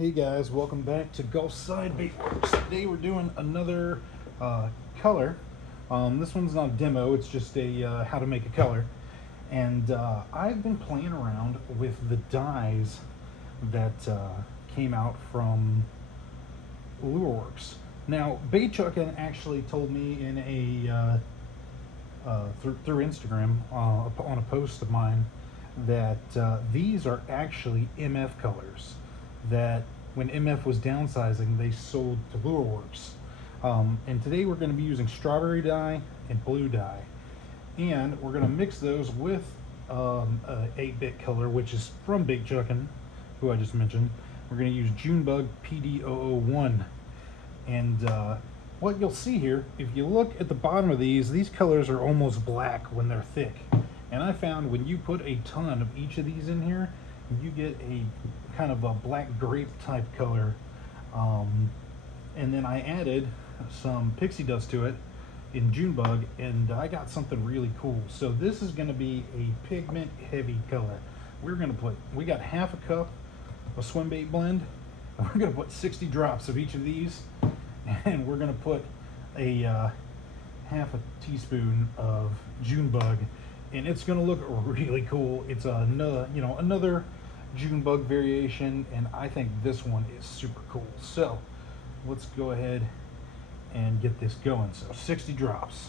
Hey guys, welcome back to Gulfside Baitworks. Today we're doing another color. This one's not a demo, it's just a how to make a color. And I've been playing around with the dyes that came out from Lureworks. Now, Bait Chuckin actually told me in a through Instagram on a post of mine that these are actually MF colors that when MF was downsizing they sold to Lureworks. And today we're going to be using strawberry dye and blue dye, and we're going to mix those with a 8-bit color which is from Bait Chuckin, who I just mentioned. We're going to use Junebug PD001, and what you'll see here, if you look at the bottom of these colors are almost black when they're thick. And I found when you put a ton of each of these in here, you get a kind of a black grape type color. And then I added some pixie dust to it in Junebug, and I got something really cool. So this is going to be a pigment heavy color. We got half a cup of swim bait blend, and we're going to put 60 drops of each of these, and we're going to put a half a teaspoon of Junebug, and it's going to look really cool. It's another Junebug variation, and I think this one is super cool. So let's go ahead and get this going. So 60 drops.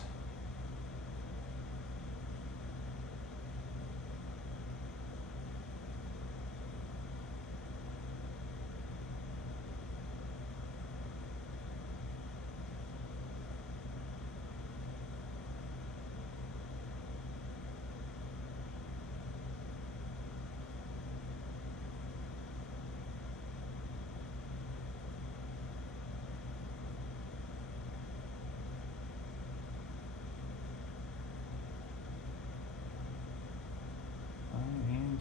And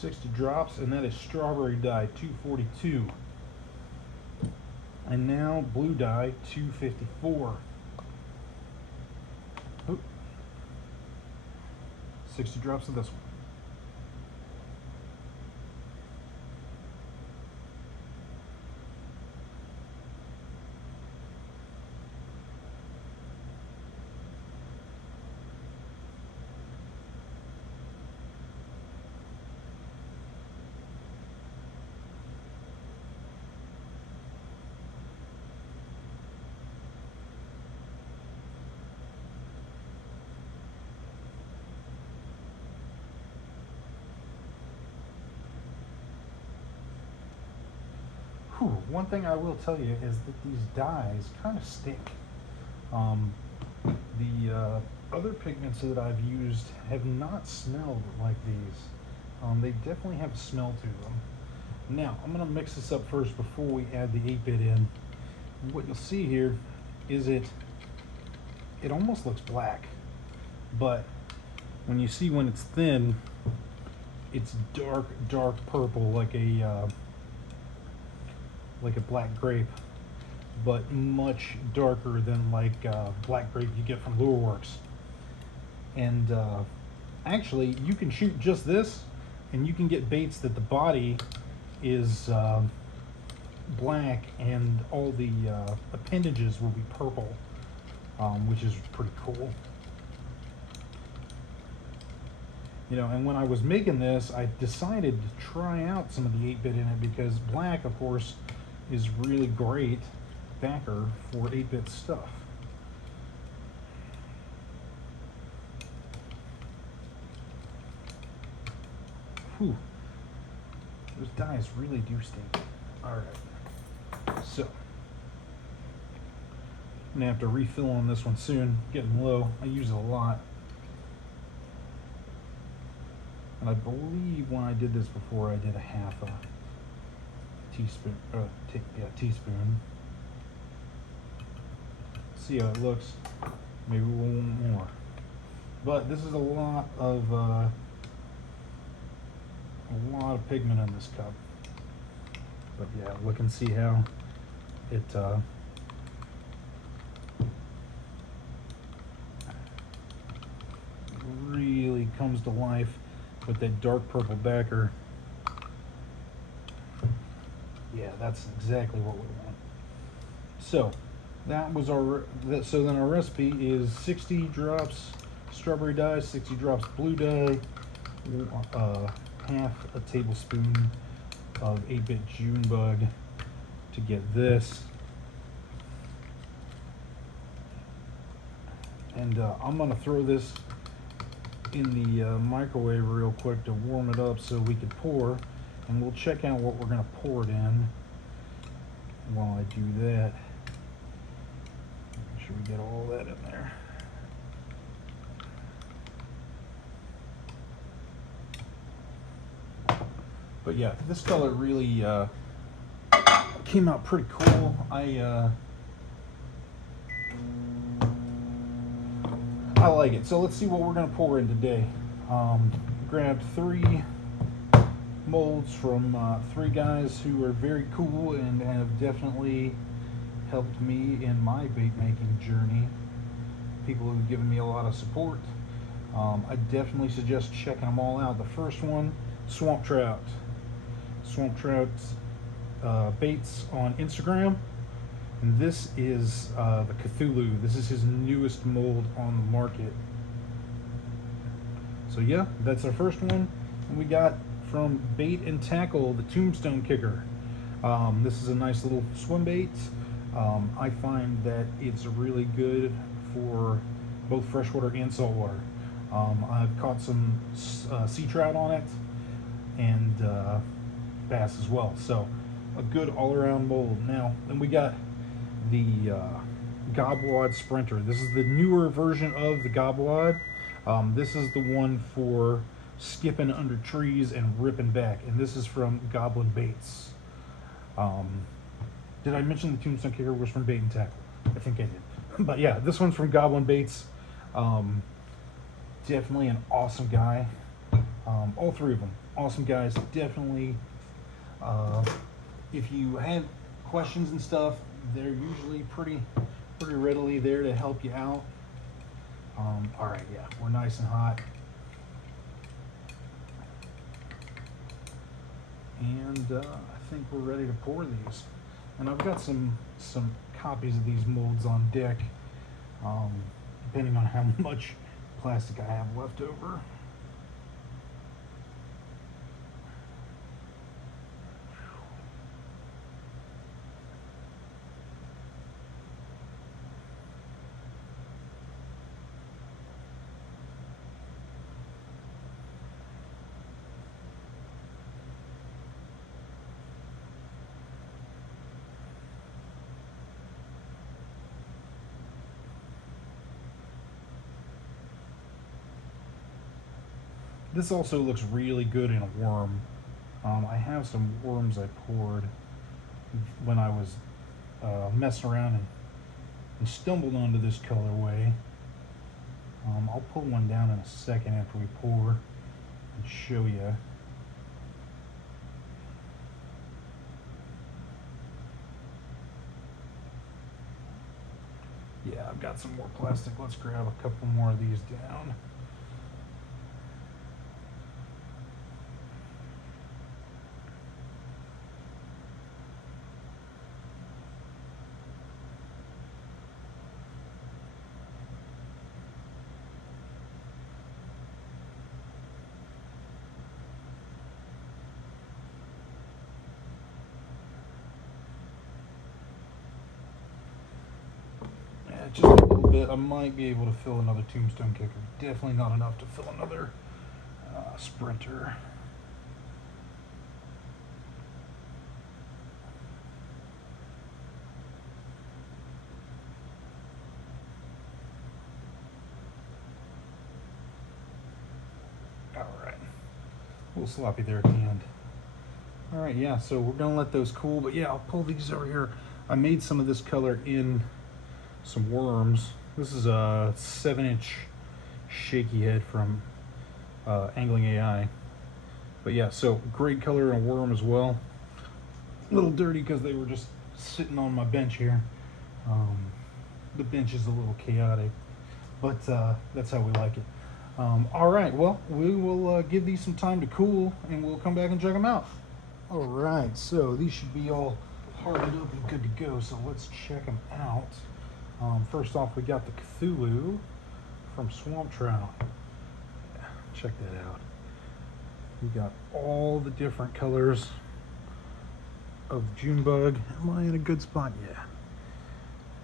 60 drops, and that is strawberry dye 242, and now blue dye 254. Oop. 60 drops of this one. One thing I will tell you is that these dyes kind of stink. The other pigments that I've used have not smelled like these. They definitely have a smell to them. Now, I'm going to mix this up first before we add the 8-bit in. What you'll see here is it almost looks black, but when it's thin, it's dark purple, like a black grape, but much darker than like black grape you get from Lureworks. And actually, you can shoot just this, and you can get baits that the body is black and all the appendages will be purple, which is pretty cool. And when I was making this, I decided to try out some of the 8-bit in it, because black, of course, is really great backer for 8-bit stuff. Whew. Those dyes really do stink. Alright, so I'm gonna have to refill on this one soon. Getting low. I use it a lot. And I believe when I did this before, I did a half a teaspoon. Teaspoon. See how it looks. Maybe a little more. But this is a lot of pigment in this cup. But yeah, look and see how it really comes to life with that dark purple backer. Yeah, that's exactly what we want. So that was our, so then our recipe is 60 drops strawberry dye, 60 drops blue dye, half a tablespoon of 8-bit junebug to get this. And I'm gonna throw this in the microwave real quick to warm it up so we can pour, and we'll check out what we're gonna pour it in while I do that. Make sure we get all that in there. But yeah, this color really came out pretty cool. I like it. So let's see what we're gonna pour in today. Grabbed 3 molds from 3 guys who are very cool and have definitely helped me in my bait making journey. People who've given me a lot of support. I definitely suggest checking them all out. The first one, Swamp Trout. Swamp Trout baits on Instagram. And this is the Cthulhu. This is his newest mold on the market. So yeah, that's our first one. And we got from Bait and Tackle, the Tombstone Kicker. This is a nice little swim bait. I find that it's really good for both freshwater and saltwater. I've caught some sea trout on it and bass as well. So a good all-around mold. Now, then we got the Gobwad Sprinter. This is the newer version of the Gobwad. This is the one for skipping under trees and ripping back, and this is from Goblin Baits. Did I mention the Tombstone Kicker was from Bait and Tackle? I think I did. But yeah, this one's from Goblin Baits. Definitely an awesome guy. All 3 of them, awesome guys. Definitely, if you have questions and stuff, they're usually pretty readily there to help you out. All right, yeah, we're nice and hot. And I think we're ready to pour these. And I've got some copies of these molds on deck, depending on how much plastic I have left over. This also looks really good in a worm. I have some worms I poured when I was messing around and stumbled onto this colorway. I'll pull one down in a second after we pour and show you. Yeah, I've got some more plastic. Let's grab a couple more of these down. Just a little bit. I might be able to fill another Tombstone Kicker. Definitely not enough to fill another Sprinter. All right. A little sloppy there at the end. All right, yeah, so we're gonna let those cool, but yeah, I'll pull these over here. I made some of this color in some worms. This is a 7-inch shaky head from Angling AI. But yeah, so great color in a worm as well. A little dirty because they were just sitting on my bench here. The bench is a little chaotic, but that's how we like it. All right, well, we will give these some time to cool and we'll come back and check them out. All right, so these should be all hardened up and good to go. So let's check them out. First off, we got the Cthulhu from Swamp Trout. Check that out. We got all the different colors of junebug. Am I in a good spot? Yeah.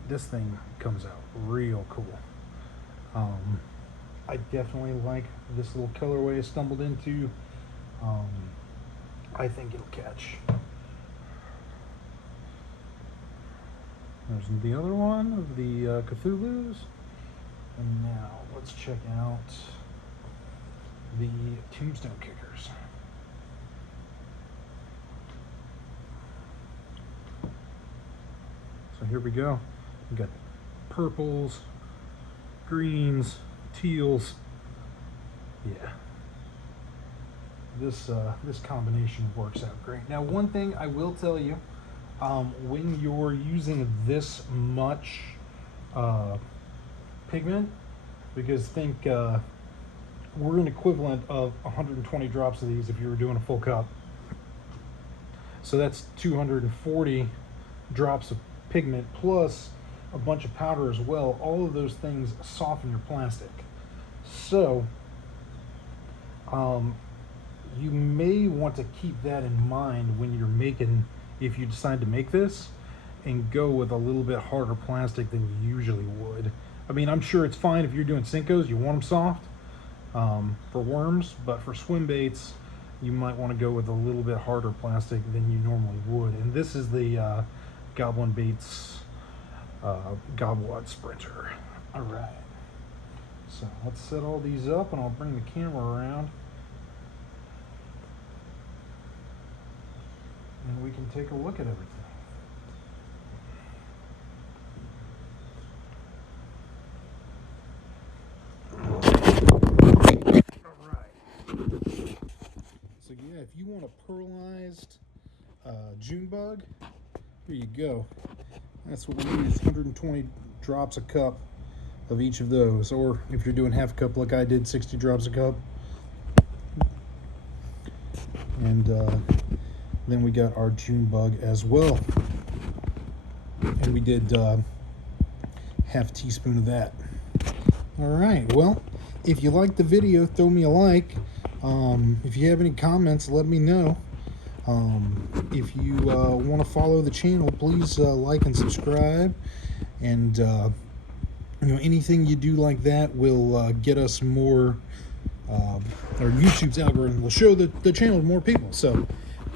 This thing comes out real cool. I definitely like this little colorway I stumbled into. I think it'll catch. There's the other one of the Cthulhus. And now let's check out the Tombstone Kickers. So here we go. We got purples, greens, teals. Yeah. This combination works out great. Now, one thing I will tell you, when you're using this much pigment, because think we're an equivalent of 120 drops of these if you were doing a full cup. So that's 240 drops of pigment plus a bunch of powder as well. All of those things soften your plastic. So you may want to keep that in mind when you're making, if you decide to make this, and go with a little bit harder plastic than you usually would. I mean, I'm sure it's fine if you're doing Cincos, you want them soft for worms, but for swim baits, you might want to go with a little bit harder plastic than you normally would. And this is the Goblin Baits Gobwad Sprinter. All right. So let's set all these up and I'll bring the camera around. And we can take a look at everything. All right. So yeah, if you want a pearlized junebug, here you go. That's what we use, 120 drops a cup of each of those. Or if you're doing half a cup like I did, 60 drops a cup. And then we got our junebug as well. And we did half a teaspoon of that. All right, well, if you liked the video, throw me a like. If you have any comments, let me know. If you want to follow the channel, please like and subscribe. And anything you do like that will get us more, or YouTube's algorithm will show the channel to more people. So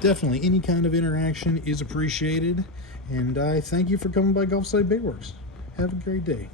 definitely any kind of interaction is appreciated. And I thank you for coming by Gulfside Baitworks. Have a great day.